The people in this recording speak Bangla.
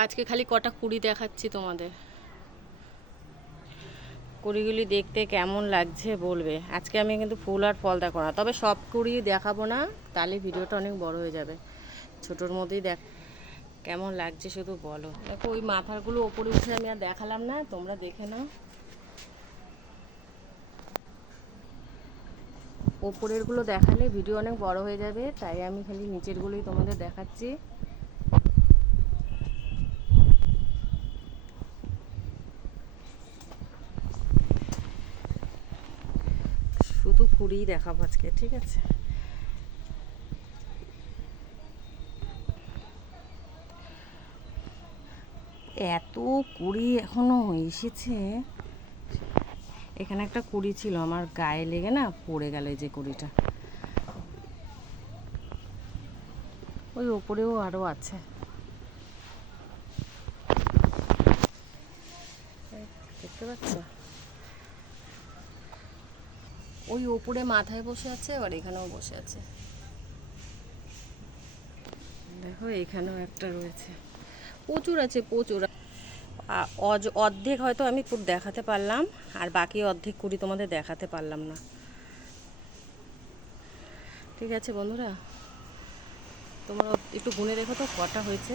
আজকে খালি কটা কুড়ি দেখাচ্ছি তোমাদের। কুড়িগুলি দেখতে কেমন লাগছে বলবে। আজকে আমি কিন্তু ফুল আর ফল দেখো না, তবে সব কুড়ি দেখাবো না, তাহলে ভিডিওটা অনেক বড় হয়ে যাবে। ছোটোর মধ্যেই দেখ কেমন লাগছে শুধু বলো। দেখো ওই মাথারগুলো ওপরে উঠে আমি আর দেখালাম না, তোমরা দেখে নাও। ওপরেরগুলো দেখালে ভিডিও অনেক বড় হয়ে যাবে, তাই আমি খালি নিচেরগুলোই তোমাদের দেখাচ্ছি। শুধু কুড়িই দেখাবো আজকে, ঠিক আছে? এত কুড়ি এখনো এসেছে। এখানে একটা কুড়ি ছিল, আমার গায়ে লেগে না পড়ে গেল এই যে কুড়িটা। ওই ওপরেও আরও আছে। দেখতে পাচ্ছ? ওই ওপরে মাথায় বসে আছে, আবার এখানেও বসে আছে। দেখো এখানেও একটা রয়েছে। প্রচুর আছে, প্রচুর। অর্ধেক হয়তো আমি পুরো দেখাতে পারলাম, আর বাকি অর্ধেক কুড়ি তোমাদের দেখাতে পারলাম না। ঠিক আছে বন্ধুরা, তোমরা একটু গুনে দেখো তো কটা হয়েছে।